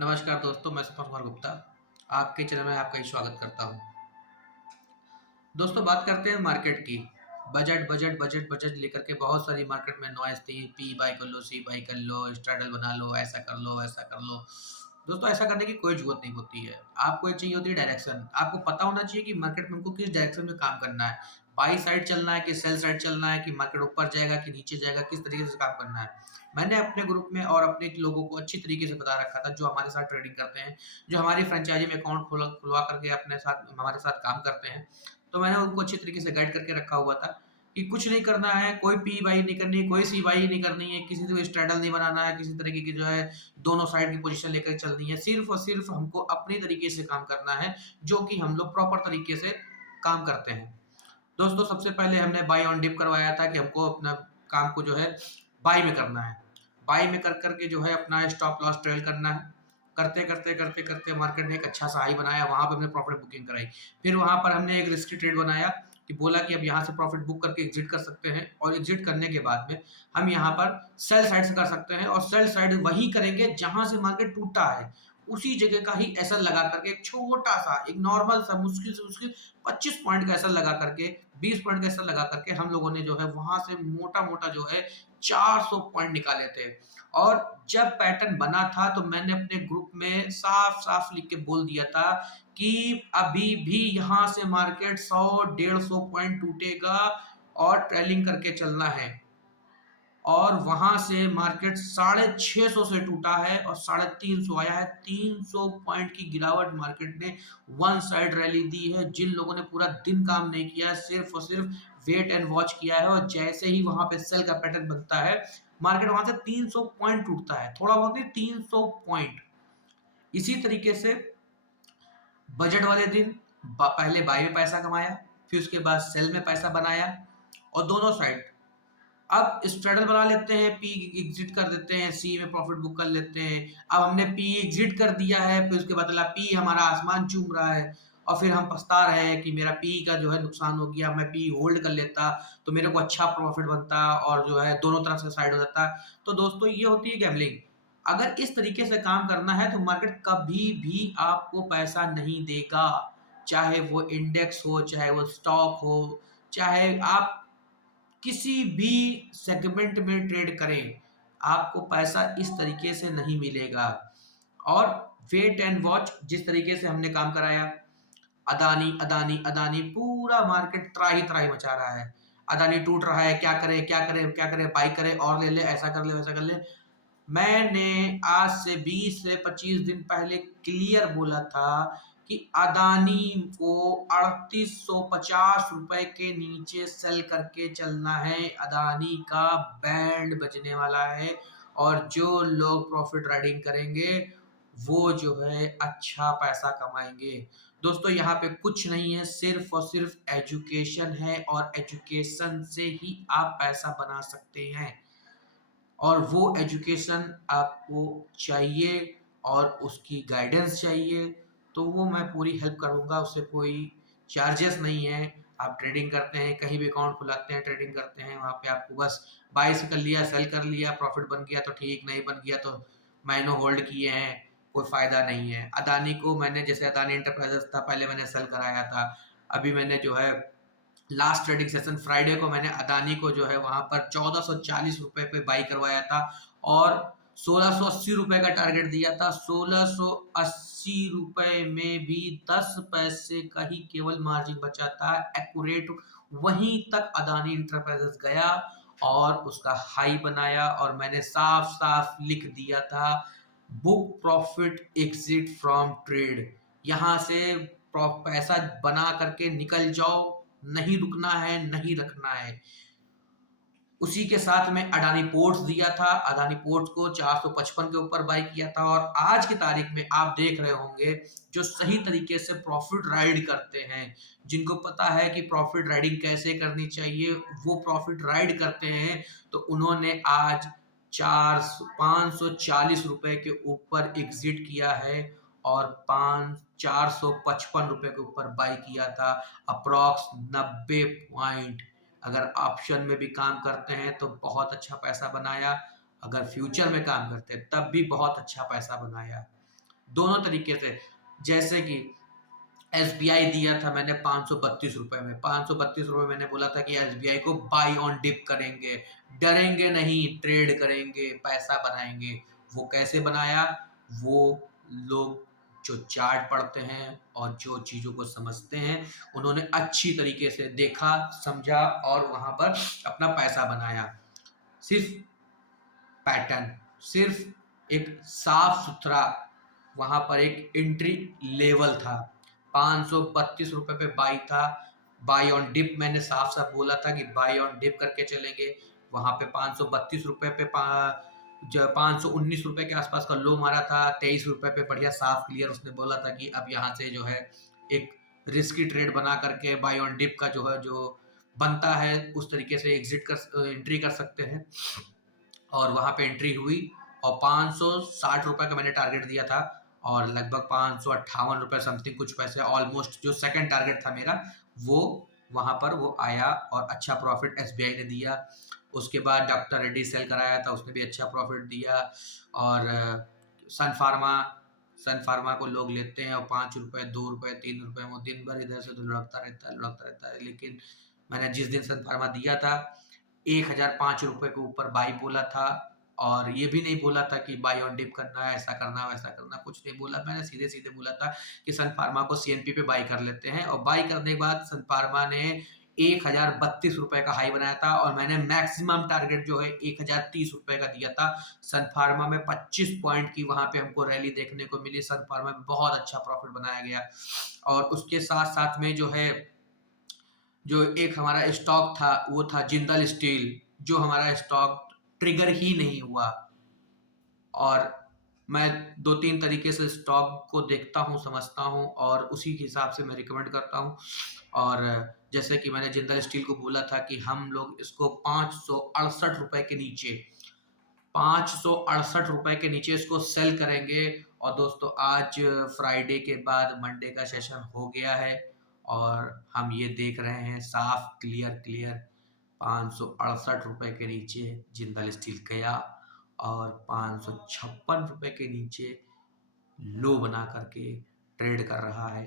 नमस्कार दोस्तों, मैं सुपन कुमार गुप्ता आपके चैनल में आपका ही स्वागत करता हूँ। दोस्तों, बात करते हैं मार्केट की। बजट बजट बजट बजट लेकर के बहुत सारी मार्केट में नॉइज़ थी। पी बाई कर लो, सी बाई कर लो, स्ट्रैडल बना लो, ऐसा कर लो, वैसा कर लो। दोस्तों, ऐसा करने की कोई ज़रूरत नहीं होती है। आपको एक चाहिए होती है डायरेक्शन। आपको पता होना चाहिए कि मार्केट में हमको किस डायरेक्शन में काम करना है। बाई साइड चलना है कि सेल साइड चलना है, कि मार्केट ऊपर जाएगा कि नीचे जाएगा, किस तरीके से काम करना है। मैंने अपने ग्रुप में और अपने लोगों को अच्छी तरीके से बता रखा था, जो हमारे साथ ट्रेडिंग करते हैं, जो हमारी फ्रेंचाइज़ी में अकाउंट खुलवा करके अपने साथ हमारे साथ काम करते हैं। तो मैंने उनको अच्छी तरीके से गाइड करके रखा हुआ था कि कुछ नहीं करना है, कोई पी बाई नहीं करनी, कोई सी बाई नहीं करनी है, किसी को स्ट्रैडल नहीं बनाना है, किसी तरीके की जो है दोनों साइड की पोजीशन लेकर चलनी है। सिर्फ और सिर्फ हमको अपनी तरीके से काम करना है, जो कि हम लोग प्रॉपर तरीके से काम करते हैं। दोस्तों, सबसे पहले हमने बाई ऑन डिप करवाया था कि हमको अपना काम को जो है बाई में करना है। बाई में कर कर के जो है अपना स्टॉप लॉस ट्रेल करना है। करते मार्केट ने एक अच्छा सा हाई बनाया, वहाँ पे हमने प्रॉफिट बुकिंग कराई। फिर वहाँ पर हमने एक रिस्की ट्रेड बनाया कि बोला कि अब यहाँ से प्रॉफिट बुक करके एग्ज़िट कर सकते हैं, और एग्ज़िट करने के बाद में हम यहाँ पर सेल साइड से कर सकते हैं, और सेल साइड वही करेंगे जहाँ से मार्केट टूटा है। उसी जगह का ही एसएल लगा करके एक छोटा-सा, एक नॉर्मल सा, मुश्किल से मुश्किल 25 पॉइंट का एसएल लगा करके, 20 पॉइंट का एसएल लगा करके हम लोगों ने जो है वहाँ से मोटा-मोटा जो है 400 पॉइंट निकाले थे। और जब पैटर्न बना था तो मैंने अपने ग्रुप में साफ-साफ लिख के बोल दिया था कि अभी भी यहाँ से मार्केट 100 150 पॉइंट टूटेगा और ट्रेलिंग करके चलना है। और वहाँ से मार्केट 650 से टूटा है और 350 आया है। 300 पॉइंट की गिरावट मार्केट ने वन साइड रैली दी है। जिन लोगों ने पूरा दिन काम नहीं किया है, सिर्फ और सिर्फ वेट एंड वॉच किया है, और जैसे ही वहाँ पे सेल का पैटर्न बनता है, मार्केट वहाँ से 300 पॉइंट टूटता है। थोड़ा बहुत नहीं, 300 पॉइंट। इसी तरीके से बजट वाले दिन पहले बाय में पैसा कमाया, फिर उसके बाद सेल में पैसा बनाया, और दोनों साइड अब स्ट्रैडल बना लेते हैं, पी एग्जिट कर देते हैं, सी में प्रॉफिट बुक कर लेते हैं। अब हमने पी एग्जिट कर दिया है, फिर उसके बाद अगला पी हमारा आसमान चूम रहा है, और फिर हम पछता रहे हैं कि मेरा पी का जो है नुकसान हो गया। मैं पी होल्ड कर लेता तो मेरे को अच्छा प्रॉफिट बनता, और जो है दोनों तरफ से साइड हो जाता। तो दोस्तों, ये होती है गैम्बलिंग। अगर इस तरीके से काम करना है तो मार्केट कभी भी आपको पैसा नहीं देगा। चाहे वो इंडेक्स हो, चाहे वो स्टॉक हो, चाहे आप किसी भी सेगमेंट में ट्रेड करें, आपको पैसा इस तरीके से नहीं मिलेगा। और वेट एंड वॉच जिस तरीके से हमने काम कराया, अदानी अदानी अदानी पूरा मार्केट त्राही-त्राही मचा रहा है। अदानी टूट रहा है, क्या करें, क्या करें, क्या करें? बाई करें और ले लें, ऐसा कर लें, वैसा कर लें। मैंने आज से 20 से 25 दिन पहले क्लियर बोला था कि अदानी को 3850 रुपए के नीचे सेल करके चलना है। अदानी का बैंड बजने वाला है, और जो लोग प्रॉफिट राइडिंग करेंगे वो जो है अच्छा पैसा कमाएंगे। दोस्तों, यहाँ पे कुछ नहीं है, सिर्फ और सिर्फ एजुकेशन है, और एजुकेशन से ही आप पैसा बना सकते हैं। और वो एजुकेशन आपको चाहिए और उसकी गाइडेंस चाहिए, तो वो मैं पूरी हेल्प करूँगा। उससे कोई चार्जेस नहीं है। आप ट्रेडिंग करते हैं, कहीं भी अकाउंट खुलाते हैं, ट्रेडिंग करते हैं, वहाँ पे आपको बस बाय से कर लिया, सेल कर लिया, प्रॉफिट बन गया तो ठीक, नहीं बन गया तो महीनों होल्ड किए हैं, कोई फ़ायदा नहीं है। अदानी को मैंने, जैसे अदानी एंटरप्राइज़ेज़ था, पहले मैंने सेल कराया था। अभी मैंने जो है लास्ट ट्रेडिंग सेशन फ्राइडे को मैंने अदानी को जो है वहाँ पर 1440 रुपए पे बाई करवाया था, और 1680 रुपए का टारगेट दिया था। 1680 रुपए में भी 10 पैसे का ही केवल मार्जिन बचा था। एक्यूरेट वहीं तक अदानी इंटरप्राइजेस गया और उसका हाई बनाया, और मैंने साफ-साफ लिख दिया था, book profit exit from trade. यहाँ से पैसा बना करके निकल जाओ, नहीं रुकना है, नहीं रखना है। उसी के साथ में अडानी पोर्ट्स दिया था। अडानी पोर्ट्स को 455 के ऊपर बाय किया था, और आज की तारीख में आप देख रहे होंगे, जो सही तरीके से प्रॉफिट राइड करते हैं, जिनको पता है कि प्रॉफिट राइडिंग कैसे करनी चाहिए, वो प्रॉफिट राइड करते हैं। तो उन्होंने आज 540 रुपए के ऊपर एग्जिट किया है, और 455 रुपए के ऊपर बाय किया था। Approx 90 point. अगर ऑप्शन में भी काम करते हैं तो बहुत अच्छा पैसा बनाया, अगर फ्यूचर में काम करते हैं तब भी बहुत अच्छा पैसा बनाया। दोनों तरीके से। जैसे कि एसबीआई दिया था मैंने 532 रुपए में, 532 रुपए मैंने बोला था कि एसबीआई को बाई ऑन डिप करेंगे, डरेंगे नहीं, ट्रेड करेंगे, पैसा बनाएंगे। वो कैसे बनाया? वो लोग जो चार्ट पढ़ते हैं और जो चीजों को समझते हैं, उन्होंने अच्छी तरीके से देखा, समझा और वहां पर अपना पैसा बनाया। सिर्फ पैटर्न, सिर्फ एक साफ सुथरा वहां पर एक एंट्री लेवल था। 532 रुपए पे बाई था, बाई ऑन डिप मैंने साफ साफ बोला था कि बाई ऑन डिप करके चलेंगे। वहां पे 532 रुपए पे 519 रुपए के आसपास का लो मारा था, 23 रुपए पे बढ़िया साफ क्लियर उसने बोला था कि अब यहाँ से जो है एक रिस्की ट्रेड बना करके बाई ऑन डिप का जो है जो बनता है उस तरीके से एंट्री कर सकते हैं। और वहां पे एंट्री हुई और 560 रुपए का मैंने टारगेट दिया था और लगभग 558 रुपए समथिंग कुछ पैसे, ऑलमोस्ट जो सेकंड टारगेट था मेरा वो वहां पर वो आया और अच्छा प्रॉफिट एसबीआई ने दिया। उसके बाद डॉक्टर रेड्डी सेल कराया था, उसने भी अच्छा प्रॉफिट दिया। और सन फार्मा, सन फार्मा को लोग लेते हैं और 5 रुपए 2 रुपए 3 रुपए वो दिन भर इधर से तो लुढ़कता रहता है। लेकिन मैंने जिस दिन सन फार्मा दिया था 1005 रुपए के ऊपर बाई बोला था और ये भी नहीं बोला था कि बाई ऑन डिप करना है, ऐसा करना वैसा करना, कुछ नहीं बोला। मैंने सीधे सीधे बोला था कि सन फार्मा को सीएनपी पे बाई कर लेते हैं और बाई करने के बाद सन फार्मा ने 1032 रुपए का हाई बनाया था और मैंने मैक्सिमम टारगेट जो है 1030 रुपए का दिया था। सन फार्मा में 25 पॉइंट की वहां पे हमको रैली देखने को मिली, सन फार्मा में बहुत अच्छा प्रॉफिट बनाया गया। और उसके साथ साथ में जो है जो एक हमारा स्टॉक था वो था जिंदल स्टील, जो हमारा स्टॉक ट्रिगर ही नहीं हुआ। और मैं 2-3 तरीके से स्टॉक को देखता हूँ, समझता हूँ और उसी के हिसाब से मैं रिकमेंड करता हूँ। और जैसे कि मैंने जिंदल स्टील को बोला था कि हम लोग इसको 568 रुपए के नीचे, 568 रुपए के नीचे इसको सेल करेंगे। और दोस्तों आज फ्राइडे के बाद मंडे का सेशन हो गया है और हम ये देख रहे हैं साफ क्लियर क्लियर 568 रुपए के नीचे जिंदल स्टील गया और 556 रुपए के नीचे लो बना करके ट्रेड कर रहा है।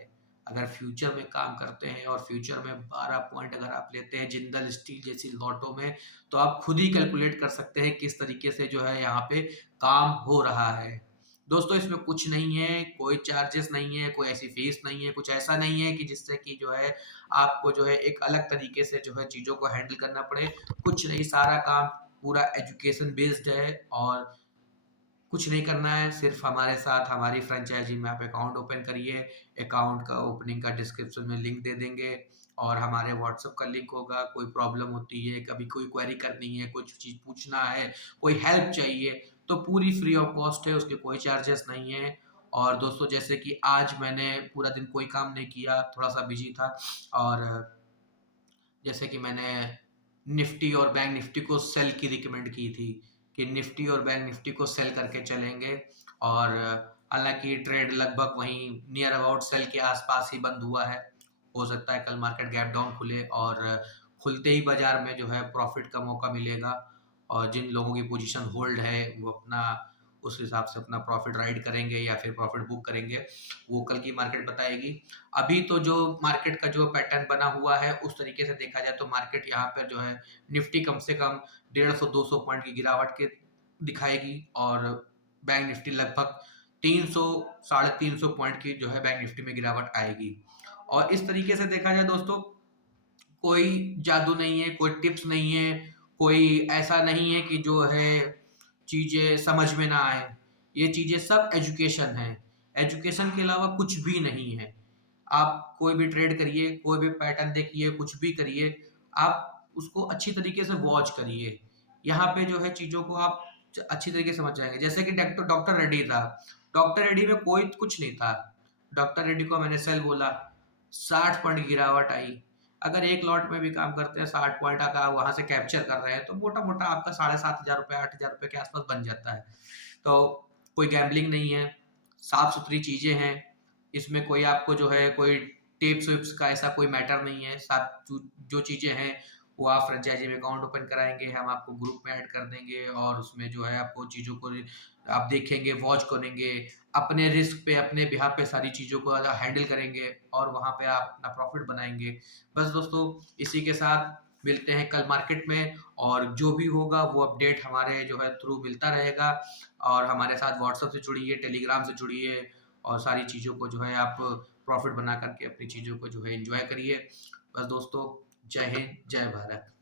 अगर फ्यूचर में काम करते हैं और फ्यूचर में 12 पॉइंट अगर आप लेते हैं जिंदल स्टील जैसी लॉटो में, तो आप खुद ही कैलकुलेट कर सकते हैं किस तरीके से जो है यहाँ पे काम हो रहा है। दोस्तों इसमें कुछ नहीं है, कोई चार्जेस नहीं है, कोई ऐसी फीस नहीं है, कुछ ऐसा नहीं है कि जिससे कि जो है आपको जो है एक अलग तरीके से जो है चीज़ों को हैंडल करना पड़े। कुछ नहीं, सारा काम पूरा एजुकेशन बेस्ड है और कुछ नहीं करना है। सिर्फ हमारे साथ हमारी फ्रेंचाइजी में आप अकाउंट ओपन करिए, अकाउंट का ओपनिंग का डिस्क्रिप्शन में लिंक दे देंगे और हमारे व्हाट्सएप का लिंक होगा। कोई प्रॉब्लम होती है, कभी कोई क्वेरी करनी है, कुछ चीज़ पूछना है, कोई हेल्प चाहिए, तो पूरी फ्री ऑफ कॉस्ट है, उसके कोई चार्जेस नहीं है। और दोस्तों जैसे कि आज मैंने पूरा दिन कोई काम नहीं किया, थोड़ा सा बिजी था और जैसे कि मैंने निफ्टी और बैंक निफ्टी को सेल की रिकमेंड की थी कि निफ्टी और बैंक निफ्टी को सेल करके चलेंगे। और हालांकि ट्रेड लगभग वहीं नियर अबाउट सेल के आसपास ही बंद हुआ है। हो सकता है कल मार्केट गैप डाउन खुले और खुलते ही बाजार में जो है प्रॉफिट का मौका मिलेगा और जिन लोगों की पोजीशन होल्ड है वो अपना उस हिसाब से अपना प्रॉफिट राइड करेंगे या फिर प्रॉफिट बुक करेंगे, वो कल की मार्केट बताएगी। अभी तो जो मार्केट का जो पैटर्न बना हुआ है उस तरीके से देखा जाए तो मार्केट यहाँ पर जो है निफ्टी कम से कम 150-200 पॉइंट की गिरावट के दिखाएगी और बैंक निफ्टी लगभग 300 350 पॉइंट की जो है बैंक निफ्टी में गिरावट आएगी। और इस तरीके से देखा जाए दोस्तों कोई जादू नहीं है, कोई टिप्स नहीं है, कोई ऐसा नहीं है कि जो है चीज़ें समझ में ना आए। ये चीज़ें सब एजुकेशन है, एजुकेशन के अलावा कुछ भी नहीं है। आप कोई भी ट्रेड करिए, कोई भी पैटर्न देखिए, कुछ भी करिए, आप उसको अच्छी तरीके से वॉच करिए। यहाँ पे जो है चीज़ों को आप अच्छी तरीके से समझ जाएंगे। जैसे कि डॉक्टर डॉक्टर रेड्डी था, डॉक्टर रेड्डी में कोई कुछ नहीं था, डॉक्टर रेड्डी को मैंने सेल बोला, 60 पॉइंट की गिरावट आई। अगर एक लॉट में भी काम करते हैं 60 पॉइंट का वहां से कैप्चर कर रहे हैं तो मोटा मोटा आपका 7,500 रुपये 8,000 रुपये के आसपास बन जाता है। तो कोई गैम्बलिंग नहीं है, साफ सुथरी चीजें हैं। इसमें कोई आपको जो है कोई टिप्स विप्स का ऐसा कोई मैटर नहीं है। साथ जो चीजें हैं वो आप फ्रेंचाइजी में अकाउंट ओपन कराएँगे, हम आपको ग्रुप में ऐड कर देंगे और उसमें जो है आपको चीज़ों को आप देखेंगे, वॉच करेंगे, अपने रिस्क पे, अपने बिहाफ़ पे सारी चीज़ों को हैंडल करेंगे और वहाँ पे आप अपना प्रॉफ़िट बनाएँगे। बस दोस्तों, इसी के साथ मिलते हैं कल मार्केट में और जो भी होगा वो अपडेट हमारे जो है थ्रू मिलता रहेगा और हमारे साथ व्हाट्सएप से जुड़िए, टेलीग्राम से जुड़िए और सारी चीज़ों को जो है आप प्रॉफ़िट बना कर के अपनी चीज़ों को जो है एन्जॉय करिए। बस दोस्तों, जय हिंद, जय भारत।